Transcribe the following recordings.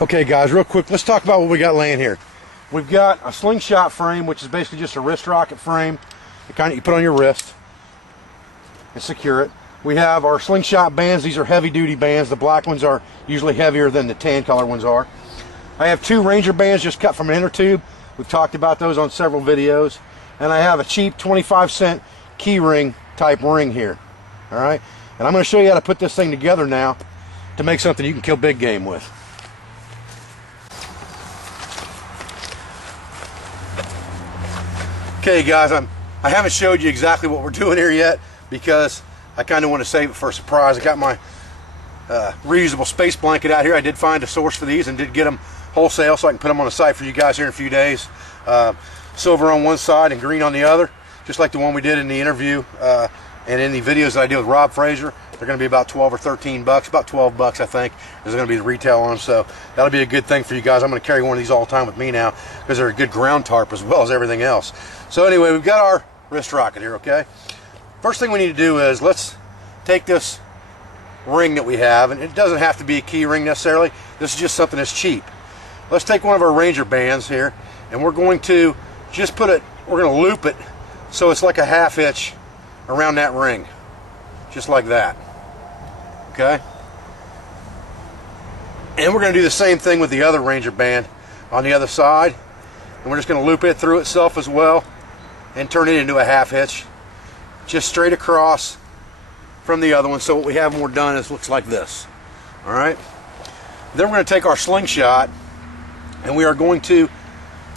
Okay guys, real quick, let's talk about what we got laying here. We've got a slingshot frame, which is basically just a wrist rocket frame. You put on your wrist and secure it. We have our slingshot bands. These are heavy duty bands. The black ones are usually heavier than the tan color ones are. I have two Ranger bands just cut from an inner tube. We've talked about those on several videos. And I have a cheap 25-cent key ring type ring here. Alright? And I'm going to show you how to put this thing together now to make something you can kill big game with. Okay guys, I haven't showed you exactly what we're doing here yet because I kind of want to save it for a surprise. I got my reusable space blanket out here. I did find a source for these and did get them wholesale so I can put them on the site for you guys here in a few days. Silver on one side and green on the other, just like the one we did in the interview and in the videos that I did with Rob Fraser. They're going to be about 12 or 13 bucks, about 12 bucks I think is going to be the retail on them, so that'll be a good thing for you guys. I'm going to carry one of these all the time with me now because they're a good ground tarp as well as everything else. So anyway, we've got our wrist rocket here, okay? First thing we need to do is let's take this ring that we have, and it doesn't have to be a key ring necessarily. This is just something that's cheap. Let's take one of our Ranger bands here, and we're going to just put it, we're going to loop it so it's like a half hitch around that ring, just like that. Okay, and we're going to do the same thing with the other Ranger band on the other side, and we're just going to loop it through itself as well and turn it into a half hitch just straight across from the other one. So what we have when we're done is looks like this. All right, then we're going to take our slingshot and we are going to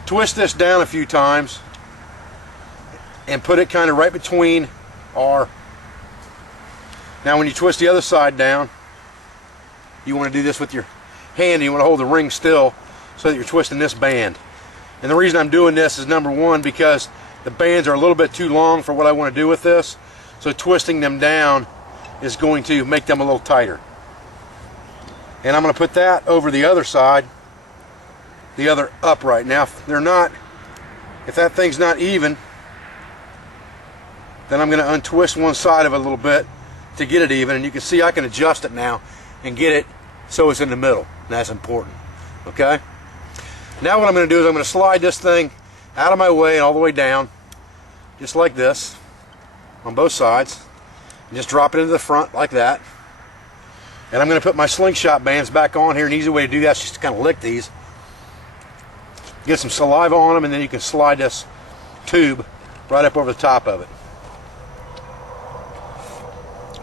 twist this down a few times and put it kind of right between our. Now when you twist the other side down, you want to do this with your hand and you want to hold the ring still so that you're twisting this band. And the reason I'm doing this is number one, because the bands are a little bit too long for what I want to do with this. So twisting them down is going to make them a little tighter. And I'm going to put that over the other side, the other upright. Now if that thing's not even, then I'm going to untwist one side of it a little bit to get it even, and you can see I can adjust it now and get it so it's in the middle, and that's important. Okay, now what I'm going to do is I'm going to slide this thing out of my way and all the way down just like this on both sides and just drop it into the front like that. And I'm going to put my slingshot bands back on here. An easy way to do that is just to kind of lick these, get some saliva on them, and then you can slide this tube right up over the top of it.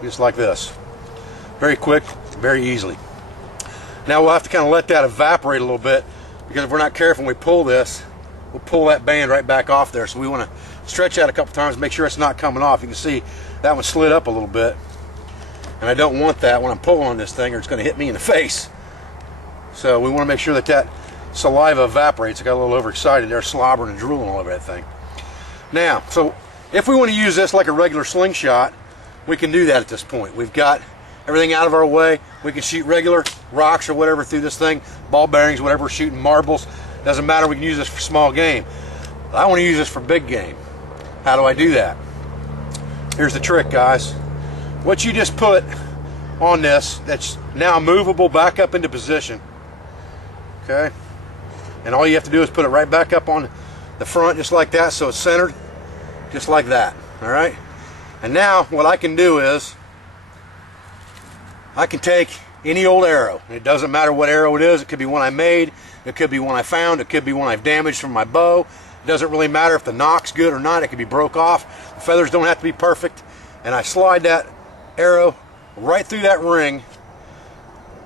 Just like this. Very quick, very easily. Now we'll have to kind of let that evaporate a little bit, because if we're not careful and we pull this, we'll pull that band right back off there. So we want to stretch that a couple times, make sure it's not coming off. You can see that one slid up a little bit, and I don't want that when I'm pulling on this thing, or it's going to hit me in the face. So we want to make sure that that saliva evaporates. I got a little overexcited there, slobbering and drooling all over that thing. Now, so if we want to use this like a regular slingshot, we can do that at this point. We've got everything out of our way. We can shoot regular rocks or whatever through this thing, ball bearings, whatever we're shooting, marbles, doesn't matter. We can use this for small game. I want to use this for big game. How do I do that? Here's the trick, guys. What you just put on this, that's now movable back up into position, okay? And all you have to do is put it right back up on the front just like that, so it's centered just like that. All right, and now what I can do is I can take any old arrow, and it doesn't matter what arrow it is. It could be one I made, it could be one I found, it could be one I've damaged from my bow. It doesn't really matter if the knock's good or not. It could be broke off. The feathers don't have to be perfect. And I slide that arrow right through that ring,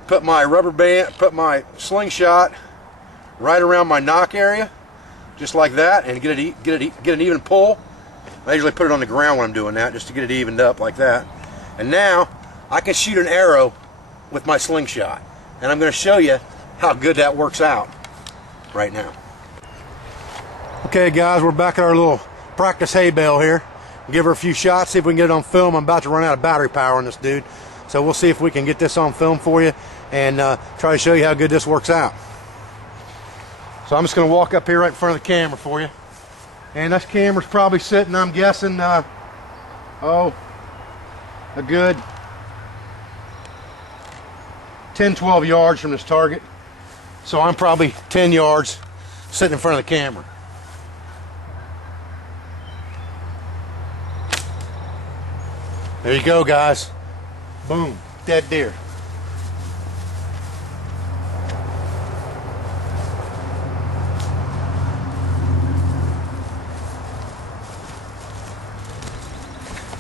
put my rubber band, put my slingshot right around my knock area, just like that, and get an even pull. I usually put it on the ground when I'm doing that, just to get it evened up like that. And now I can shoot an arrow with my slingshot, and I'm going to show you how good that works out right now. Okay guys, we're back at our little practice hay bale here. Give her a few shots, see if we can get it on film. I'm about to run out of battery power on this dude, so we'll see if we can get this on film for you and try to show you how good this works out. So I'm just going to walk up here right in front of the camera for you, and this camera's probably sitting, I'm guessing, a good 10-12 yards from this target. So I'm probably 10 yards sitting in front of the camera. There you go, guys. Boom, dead deer.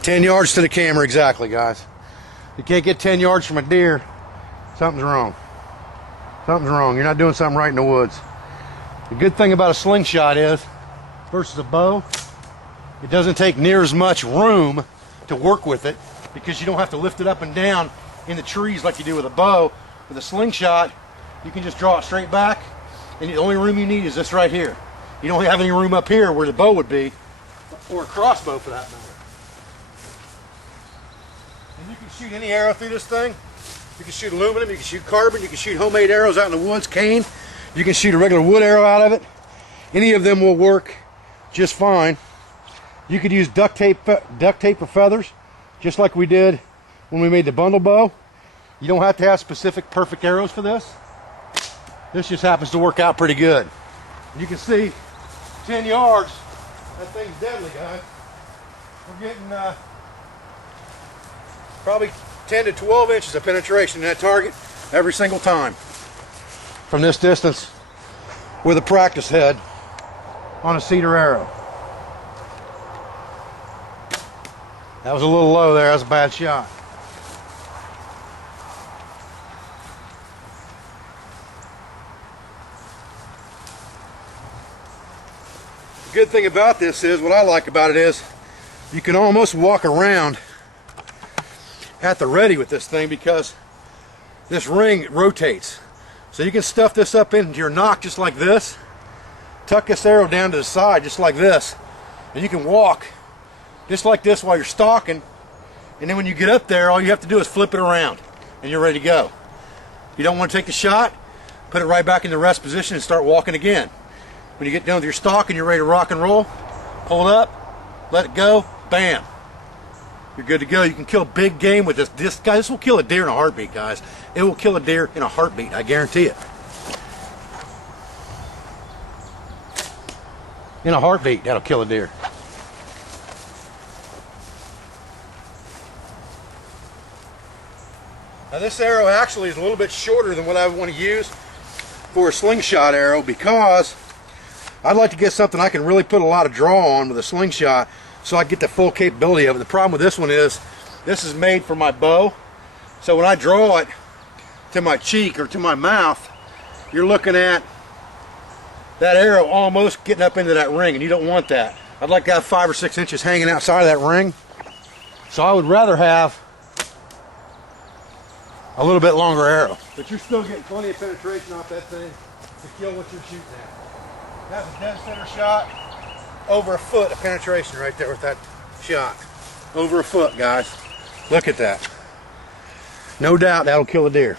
"10 yards to the camera exactly, guys. If you can't get 10 yards from a deer, something's wrong. Something's wrong. You're not doing something right in the woods. The good thing about a slingshot is, versus a bow, it doesn't take near as much room to work with it, because you don't have to lift it up and down in the trees like you do with a bow. With a slingshot, you can just draw it straight back, and the only room you need is this right here. You don't have any room up here where the bow would be, or a crossbow for that matter. And you can shoot any arrow through this thing. You can shoot aluminum, you can shoot carbon, you can shoot homemade arrows out in the woods, cane. You can shoot a regular wood arrow out of it. Any of them will work just fine. You could use duct tape or feathers, just like we did when we made the bundle bow. You don't have to have specific perfect arrows for this. This just happens to work out pretty good. You can see 10 yards, that thing's deadly, guys. We're getting probably 10 to 12 inches of penetration in that target every single time from this distance with a practice head on a cedar arrow. That was a little low there. That was a bad shot. The good thing about this is, what I like about it is, you can almost walk around at the ready with this thing, because this ring rotates. So you can stuff this up into your nock just like this, tuck this arrow down to the side just like this, and you can walk just like this while you're stalking, and then when you get up there, all you have to do is flip it around and you're ready to go. You don't want to take the shot, put it right back in the rest position and start walking again. When you get done with your stalk and you're ready to rock and roll, pull it up, let it go, bam. You're good to go. You can kill big game with this. This will kill a deer in a heartbeat, guys. It will kill a deer in a heartbeat, I guarantee it. In a heartbeat, that'll kill a deer. Now this arrow actually is a little bit shorter than what I want to use for a slingshot arrow, because I'd like to get something I can really put a lot of draw on with a slingshot, so I get the full capability of it. The problem with this one is, this is made for my bow, so when I draw it to my cheek or to my mouth, you're looking at that arrow almost getting up into that ring, and you don't want that. I'd like to have 5 or 6 inches hanging outside of that ring, so I would rather have a little bit longer arrow. But you're still getting plenty of penetration off that thing to kill what you're shooting at. That's a dead center shot. Over a foot of penetration right there with that shot. Over a foot, guys. Look at that. No doubt that'll kill a deer.